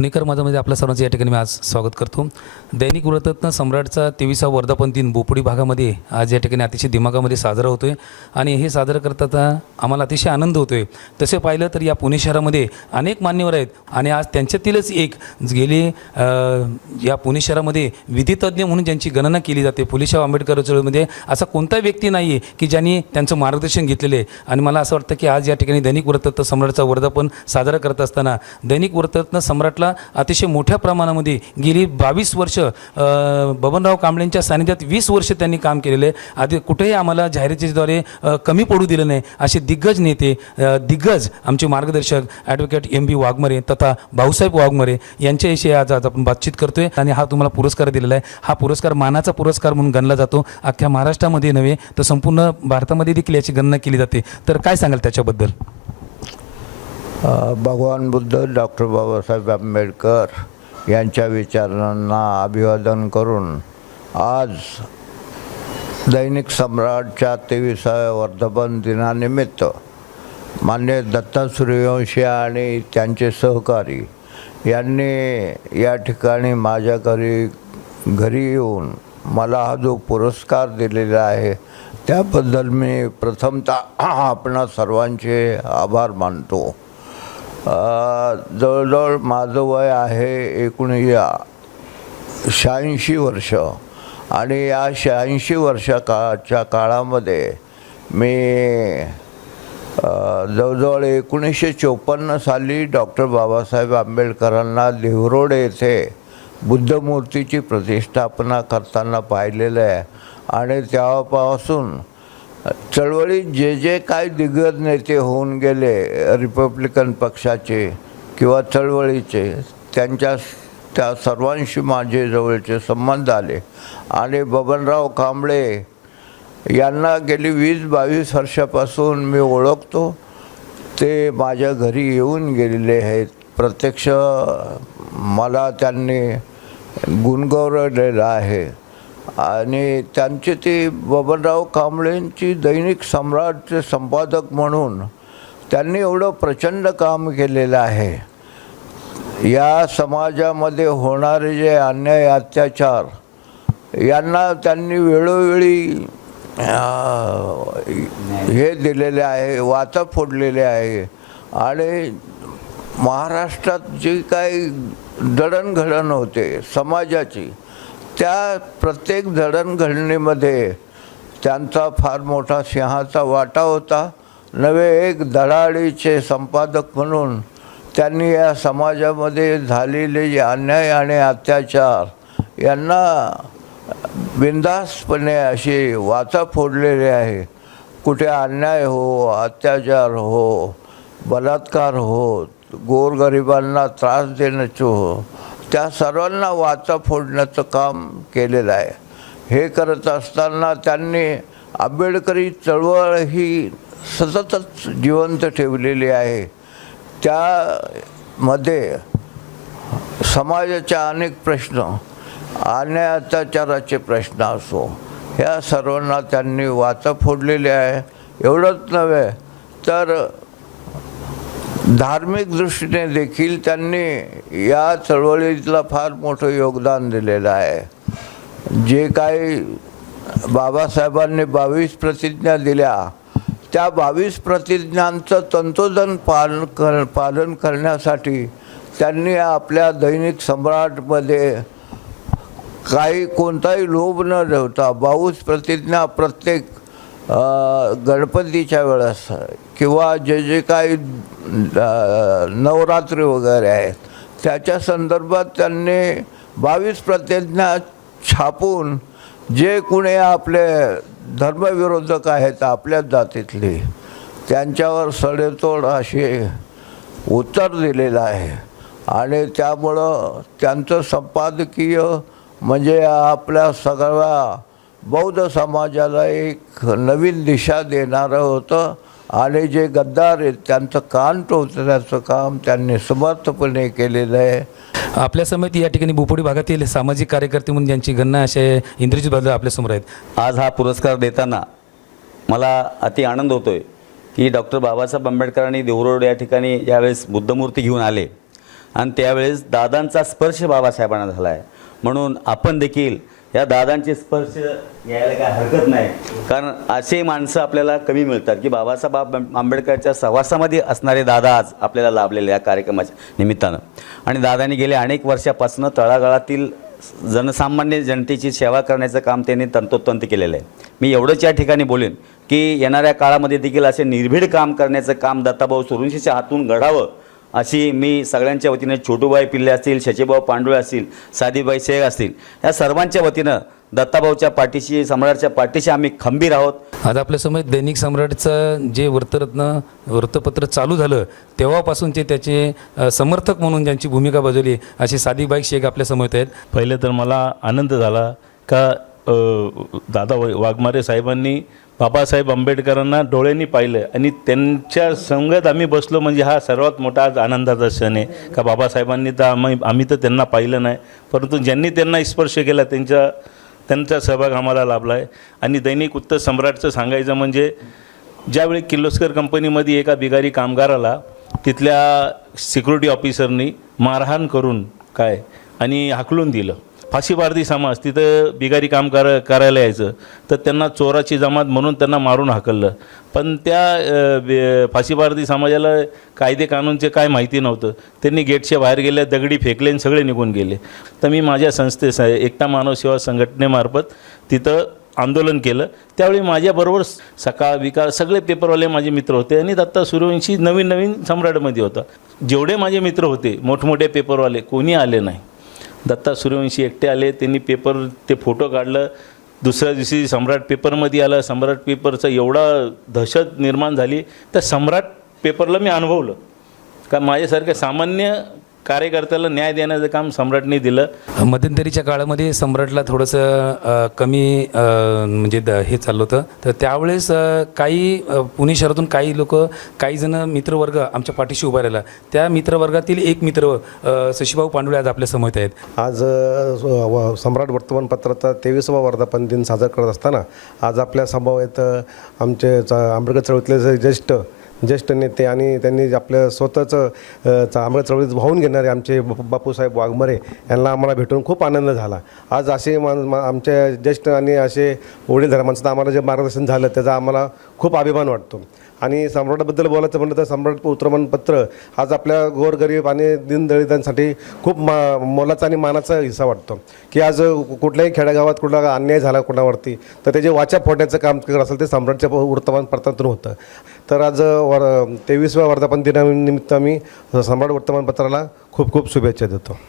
पुणेकर माझामध्ये आपल्या सर्वांचं या ठिकाणी मी आज स्वागत करतो. दैनिक वृत्तरत्न सम्राटचा तेवीसा वर्धापन दिन बोपडी भागामध्ये आज या ठिकाणी अतिशय दिमागामध्ये साजरा होतो आहे आणि हे साजरं करताना आम्हाला अतिशय आनंद होतो आहे तसे पाहिलं तर या पुणे शहरामध्ये अनेक मान्यवर आहेत आणि आज त्यांच्यातीलच एक गेले या पुणे शहरामध्ये विधितज्ञ म्हणून ज्यांची गणना केली जाते फुलेशाह आंबेडकर चळवळीमध्ये असा कोणता व्यक्ती नाही आहे की ज्यांनी त्यांचं मार्गदर्शन घेतलेलं आहे. आणि मला असं वाटतं की आज या ठिकाणी दैनिक वृत्तरत्न सम्राटचा वर्धापन साजरा करत असताना दैनिक वृत्तरत्न सम्राटला अतिशय मोठ्या प्रमाणामध्ये गेली बावीस वर्ष बबनराव कांबळेंच्या सानिध्यात वीस वर्ष त्यांनी काम केलेलं. आहे आधी कुठेही आम्हाला जाहिरातीद्वारे कमी पडू दिलं नाही. असे दिग्गज नेते दिग्गज आमचे मार्गदर्शक ॲडव्होकेट एम बी वाघमरे तथा भाऊसाहेब वाघमरे यांच्याविषयी आज आज आपण बातचीत करतोय. आणि हा तुम्हाला पुरस्कार दिलेला आहे. हा पुरस्कार मानाचा पुरस्कार म्हणून गणला जातो. अख्ख्या महाराष्ट्रामध्ये नव्हे तर संपूर्ण भारतामध्ये देखील याची गणना केली जाते. तर काय सांगाल त्याच्याबद्दल? भगवान बुद्ध डॉक्टर बाबासाहेब आंबेडकर यांच्या विचारांना अभिवादन करून आज दैनिक सम्राटच्या तेविसाव्या वर्धापन दिनानिमित्त मान्य दत्ता सूर्यवंशी आणि त्यांचे सहकारी यांनी या ठिकाणी माझ्या घरी घरी येऊन मला हा जो पुरस्कार दिलेला आहे त्याबद्दल मी प्रथमतः आपणा सर्वांचे आभार मानतो. जवळजवळ माझं वय आहे एकोणीस शहाऐंशी वर्ष. आणि या शहाऐंशी वर्षा काळाच्या काळामध्ये मी जवळजवळ एकोणीसशे चोपन्न साली डॉक्टर बाबासाहेब आंबेडकरांना देवरोड येथे बुद्धमूर्तीची प्रतिष्ठापना करताना पाहिलेलं आहे. आणि तेव्हापासून चळवळीत जे जे काय दिग्गज नेते होऊन गेले रिपब्लिकन पक्षाचे किंवा चळवळीचे त्यांच्या त्या सर्वांशी माझे जवळचे संबंध आले. आणि बबनराव कांबळे यांना गेली वीस बावीस वर्षापासून मी ओळखतो. ते माझ्या घरी येऊन गेलेले आहेत. प्रत्यक्ष मला त्यांनी गुणगौरवलेलं आहे. आणि त्यांचे ते बबनराव कांबळेंची दैनिक सम्राटचे संपादक म्हणून त्यांनी एवढं प्रचंड काम केलेलं आहे. या समाजामध्ये होणारे जे अन्याय अत्याचार यांना त्यांनी वेळोवेळी हे दिलेले आहे वाचा फोडलेले आहे. आणि महाराष्ट्रात जी काही दळणघडण होते समाजाची त्या प्रत्येक दळणघडणीमध्ये त्यांचा फार मोठा सिंहाचा वाटा होता. नवे एक धडाडीचे संपादक म्हणून त्यांनी या समाजामध्ये झालेले जे अन्याय आणि अत्याचार यांना बिंदासपणे अशी वाचा फोडलेली आहे. कुठे अन्याय हो अत्याचार हो बलात्कार हो गोरगरिबांना त्रास देण्याचं हो त्या सर्वांना वाचा फोडण्याचं काम केलेलं आहे. हे करत असताना त्यांनी आंबेडकरी चळवळ ही सततच जिवंत ठेवलेली आहे. त्यामध्ये समाजाच्या अनेक प्रश्न आणि अत्याचाराचे प्रश्न असो ह्या सर्वांना त्यांनी वाचा फोडलेली आहे. एवढंच नव्हे तर धार्मिक दृष्टीने देखील त्यांनी या चळवळीतला फार मोठं योगदान दिलेलं आहे. जे काही बाबासाहेबांनी बावीस प्रतिज्ञा दिल्या त्या बावीस प्रतिज्ञांचं तंतोतंत पालन कर पालन करण्यासाठी त्यांनी आपल्या दैनिक सम्राटमध्ये काही कोणताही लोभ न ठेवता बावीस प्रतिज्ञा प्रत्येक गणपतीच्या वेळेस किंवा जे जे काही नवरात्री वगैरे आहेत त्याच्या संदर्भात त्यांनी बावीस प्रतिज्ञा छापून जे कुणी आपले धर्मविरोधक आहेत आपल्याच जातीतले त्यांच्यावर सडेतोड असे उत्तर दिलेलं आहे. आणि त्यामुळं त्यांचं संपादकीय म्हणजे आपल्या सगळ्या बौद्ध समाजाला एक नवीन दिशा देणारं होतं. आणि जे गद्दार आहेत त्यांचं कान टोचण्याचं काम त्यांनी समर्थपणे केलेलं आहे. आपल्या समेत या ठिकाणी बोपोडी भागातील सामाजिक कार्यकर्ते म्हणून ज्यांची गणना असे इंद्रजित बद्दल आपल्यासमोर आहेत. आज हा पुरस्कार देताना मला अति आनंद होतोय की डॉक्टर बाबासाहेब आंबेडकरांनी देवरोड या ठिकाणी ज्यावेळेस बुद्धमूर्ती घेऊन आले. आणि त्यावेळेस दादांचा स्पर्श बाबासाहेबांना झाला आहे म्हणून आपण देखील या दादांचे स्पर्श घ्यायला काय हरकत नाही. कारण असे माणसं आपल्याला कमी मिळतात की बाबासाहेब आंबे- आंबेडकरच्या सहवासामध्ये असणारे दादा आज आपल्याला लाभलेले या कार्यक्रमाच्या निमित्तानं. आणि दादांनी गेल्या अनेक वर्षापासून तळागाळातील जनसामान्य जनतेची सेवा करण्याचं काम त्यांनी तंतोतंत केलेलं आहे. मी एवढंच या ठिकाणी बोलेन की येणाऱ्या काळामध्ये देखील असे निर्भीड काम करण्याचं काम दत्ताभाऊ सुरुंशीच्या हातून घडावं अशी मी सगळ्यांच्या वतीनं छोटूबाई पिल्ले असतील शशीभाऊ पांडुळे असतील साधीबाई शेख असतील या सर्वांच्या वतीनं दत्ताभाऊच्या पाठीशी सम्राटच्या पाठीशी आम्ही खंबीर आहोत. आज आपल्यासमोर दैनिक सम्राटचं जे वृत्तरत्न वृत्तपत्र चालू झालं तेव्हापासूनचे त्याचे अ, समर्थक म्हणून ज्यांची भूमिका बजावली अशी साधीबाई शेख आपल्यासमोर आहेत. पहिले तर मला आनंद झाला का दादा वाघमारे साहेबांनी बाबासाहेब आंबेडकरांना डोळ्यांनी पाहिलं आणि त्यांच्या संगत आम्ही बसलो म्हणजे हा सर्वात मोठा आज आनंदाचा क्षण आहे. का बाबासाहेबांनी तर आम्ही आम्ही तर त्यांना पाहिलं नाही. परंतु ज्यांनी त्यांना स्पर्श केला त्यांच्या त्यांचा सहभाग आम्हाला लाभला आहे. आणि दैनिक उत्तर सम्राटचं सांगायचं म्हणजे ज्यावेळी किर्लोस्कर कंपनीमध्ये एका बिगारी कामगाराला तिथल्या सिक्युरिटी ऑफिसरनी मारहाण करून काय आणि हाकलून दिलं. फाशीबारदी समाज तिथं बिगारी काम कर करायला यायचं. तर त्यांना चोराची जमात म्हणून त्यांना मारून हाकललं. पण त्या बे- फाशीबारदी समाजाला कायदे कानूनचे काय माहिती नव्हतं. त्यांनी गेटच्या बाहेर गेले दगडी फेकले आणि सगळे निघून गेले. तर मी माझ्या संस्थेस एकटा मानव सेवा संघटनेमार्फत तिथं आंदोलन केलं. त्यावेळी माझ्याबरोबर सकाळ विकास सगळे पेपरवाले माझे मित्र होते आणि दत्ता सूर्यवंशी नवीन नवीन सम्राटमध्ये होता. जेवढे माझे मित्र होते मोठमोठे पेपरवाले कोणी आले नाही. दत्ता सूर्यवंशी एकटे आले त्यांनी पेपर ते फोटो काढलं. दुसऱ्या दिवशी सम्राट पेपरमध्ये आलं. सम्राट पेपरचं एवढा दहशत निर्माण झाली. तर सम्राट पेपरला मी अनुभवलं. का माझ्यासारख्या सामान्य कार्यकर्त्याला न्याय देण्याचं काम सम्राटने दिलं. मध्यंतरीच्या काळामध्ये सम्राटला थोडंसं अ, कमी अ, म्हणजे द हे चाललं होतं. तर त्यावेळेस अ, काही अ, पुणे शहरातून काही लोक काही जण मित्रवर्ग आमच्या पाठीशी उभा राहिला. त्या मित्रवर्गातील एक मित्र अ, शशीभाऊ पांडुळे आज आपल्यासमोर आहेत. आज अ, स- व- सम्राट वर्तमानपत्राचा तेवीसवा वर्धापन दिन साजरा करत असताना आज आपल्या सभावेत अ, आमचे च- आंबेडकर चळवळीतले जे ज्येष्ठ ज्येष्ठ नेते आणि त्यांनी आपल्या स्वतःचं आम्हाला चळवळीत वाहून घेणारे आमचे बापूसाहेब वाघमरे यांना आम्हाला भेटून खूप आनंद झाला. आज असे मान मा- आमच्या ज्येष्ठ आणि असे वडील धर्मांचं आम्हाला जे मार्गदर्शन झालं त्याचा आम्हाला खूप अभिमान वाटतो. आणि सम्राटाबद्दल बोलायचं म्हणलं तर सम्राट उत्तरमानपत्र आज आपल्या गोरगरीब आणि दीनदलितांसाठी खूप मा मोलाचा आणि मानाचा हिस्सा वाटतो. की आज कुठल्याही खेड्यागावात कुठला अन्याय झाला कुणावरती तर त्याचे वाचा फोडण्याचं काम करत असेल ते सम्राटच्या वर्तमानपत्रातून होतं. तर आज वर तेवीसव्या वर्धापन दिनानिमित्त मी सम्राट वर्तमानपत्राला खूप खूप शुभेच्छा देतो.